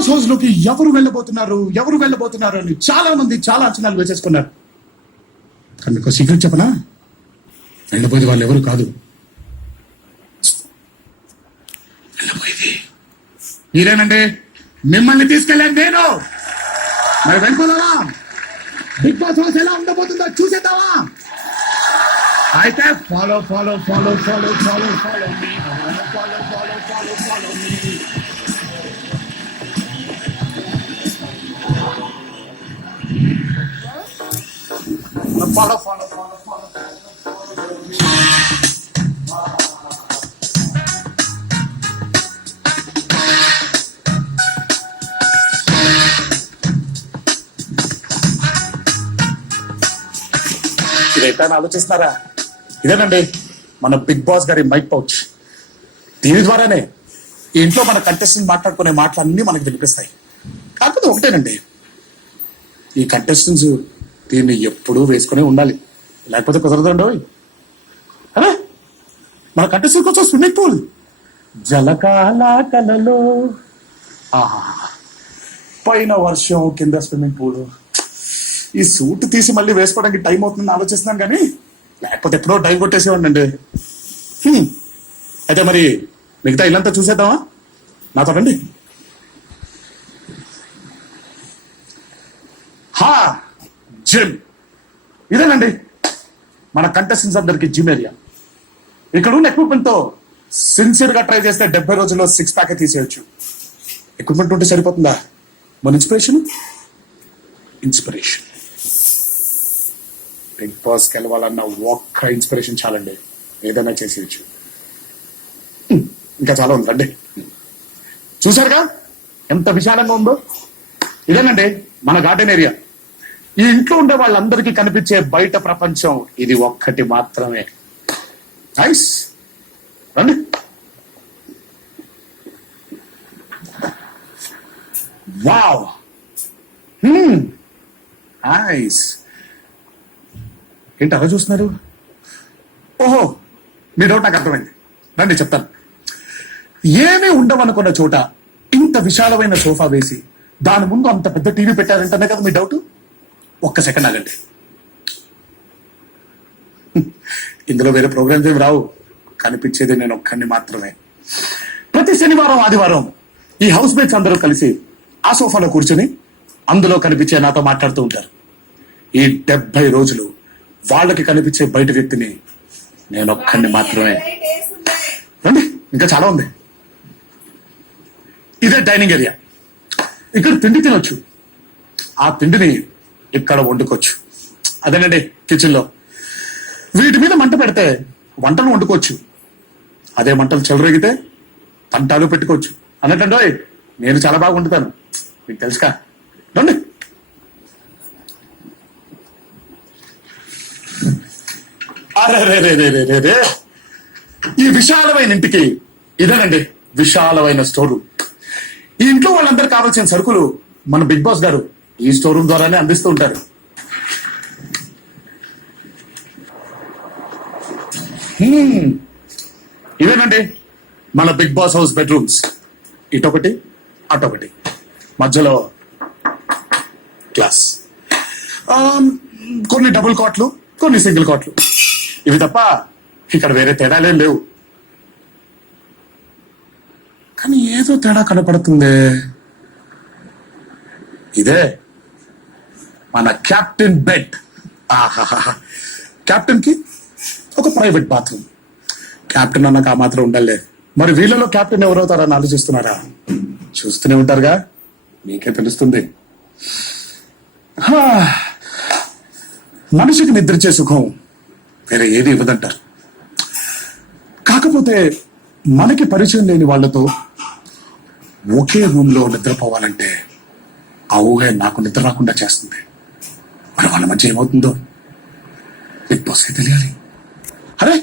Boss house లోకి ఎవరు వెళ్ళబోతున్నారు అని చాలా మంది చాలా అంచనాలు వేసేసుకున్నారు. కానీ మీకు సీక్రెట్ చెప్పనా, వెళ్ళబోయేది వాళ్ళు ఎవరు కాదు, వెళ్ళబోయేది మీరేనండి. మిమ్మల్ని తీసుకెళ్ళాను నేను. మరి వెళ్ళిపోదావా? బిగ్ బాస్ హౌస్ ఎలా ఉండబోతుందో చూసేద్దావా? అయితే follow me, follow me. Follow. ఇదైతే ఆలోచిస్తున్నారా? ఇదేనండి మన బిగ్ బాస్ గారి మైక్ పౌచ్. దీని ద్వారానే ఈ ఇంట్లో మన కంటెస్టెంట్ మాట్లాడుకునే మాటలన్నీ మనకు వినిపిస్తాయి. కాకపోతే ఒకటేనండి, ఈ కంటెస్టెంట్స్ దీన్ని ఎప్పుడూ వేసుకునే ఉండాలి, లేకపోతే కుదరదండి. అరే మన కంటెస్టెంట్ కోసం స్విమ్మింగ్ పూల్, జలకాల కలలో, పైన వర్షం, కింద స్విమ్మింగ్ పూల్. ఈ సూట్ తీసి మళ్ళీ వేసుకోవడానికి టైం అవుతుందని ఆలోచిస్తున్నాను, కానీ లేకపోతే ఎప్పుడో టైం కొట్టేసేవాడి అండి. అయితే మరి మిగతా ఇల్లంతా చూసేద్దామా? నాతో రండి. జిమ్ ఇదేనండి మన కంటెస్టెంట్స్ అందరికి జిమ్ ఏరియా. ఇక్కడ ఉన్న ఎక్విప్మెంట్ తో సిన్సియర్ గా ట్రై చేస్తే 70 రోజుల్లో 6 ప్యాక్ తీసేయచ్చు. ఎక్విప్మెంట్ ఉంటే సరిపోతుందా? మన ఇన్స్పిరేషన్ బిగ్ బాస్ గెలవాలన్న ఒక్క ఇన్స్పిరేషన్ చాలండి, ఏదైనా చేసేయచ్చు. ఇంకా చాలా ఉందండి. చూసారుగా ఎంత విశాలంగా ఉందో. ఇదేనండి మన గార్డెన్ ఏరియా. ఈ ఇంట్లో ఉండే వాళ్ళందరికీ కనిపించే బయట ప్రపంచం ఇది ఒక్కటి మాత్రమే. నైస్, రండి. Wow, nice. ఏంటి అలా చూస్తున్నారు? ఓహో, మీ డౌట్ నాకు అర్థమైంది. రండి చెప్తాను. ఏమీ ఉండవనుకున్న చోట ఇంత విశాలమైన సోఫా వేసి దాని ముందు అంత పెద్ద టీవీ పెట్టారంటనే కదా మీ డౌట్. ఒక్క సెకండ్ ఆగండి. ఇందులో వేరే ప్రోగ్రామ్స్ ఏమి రావు, కనిపించేది నేను ఒక్కడిని మాత్రమే. ప్రతి శనివారం ఆదివారం ఈ హౌస్ మేట్స్ అందరూ కలిసి ఆ సోఫాలో కూర్చొని అందులో కనిపించే నాతో మాట్లాడుతూ ఉంటారు. ఈ 70 రోజులు వాళ్ళకి కనిపించే బయట వ్యక్తిని నేను ఒక్కడిని మాత్రమే. రండి, ఇంకా చాలా ఉంది. ఇదే డైనింగ్ ఏరియా. ఇక్కడ తిండి తినొచ్చు, ఆ తిండిని ఇక్కడ వండుకోవచ్చు. అదేనండి కిచెన్ లో. వీటి మీద మంట పెడితే వంటలు వండుకోవచ్చు, అదే మంటలు చెలరేగితే పంటలు పెట్టుకోవచ్చు. అన్నట్టండి నేను చాలా బాగా వండుతాను, మీకు తెలుసుకా. రండి. అరే ఈ విశాలమైన ఇంటికి ఇదేనండి విశాలమైన స్టోర్ రూమ్. ఈ ఇంట్లో వాళ్ళందరూ కావాల్సిన సరుకులు మన బిగ్ బాస్ గారు ఈ స్టోర్ రూమ్ ద్వారానే అందిస్తూ ఉంటారు. ఇవేనండి మన బిగ్ బాస్ హౌస్ బెడ్రూమ్స్. ఇటొకటి అటొకటి, మధ్యలో క్లాస్. కొన్ని డబుల్ కాట్లు, కొన్ని సింగిల్ కాట్లు. ఇవి తప్ప ఇక్కడ వేరే తేడాలేం లేవు. కానీ ఏదో తేడా కనపడుతుంది. ఇదే మన క్యాప్టెన్ బెడ్. క్యాప్టెన్ కి ఒక ప్రైవేట్ బాత్రూమ్. క్యాప్టెన్ అన్నాక ఆ మాత్రం ఉండాలి. మరి వీళ్ళలో క్యాప్టెన్ ఎవరవుతారని ఆలోచిస్తున్నారా? చూస్తూనే ఉంటారుగా, మీకే తెలుస్తుంది. మనిషికి నిద్రించే సుఖం వేరే ఏది ఇవ్వదంటారు. కాకపోతే మనకి పరిచయం లేని వాళ్ళతో ఒకే రూమ్ లో నిద్రపోవాలంటే ఆ ఊహే నాకు నిద్ర రాకుండా చేస్తుంది. మరి వాళ్ళ మధ్య ఏమవుతుందో బిగ్ బాస్ తెలియాలి.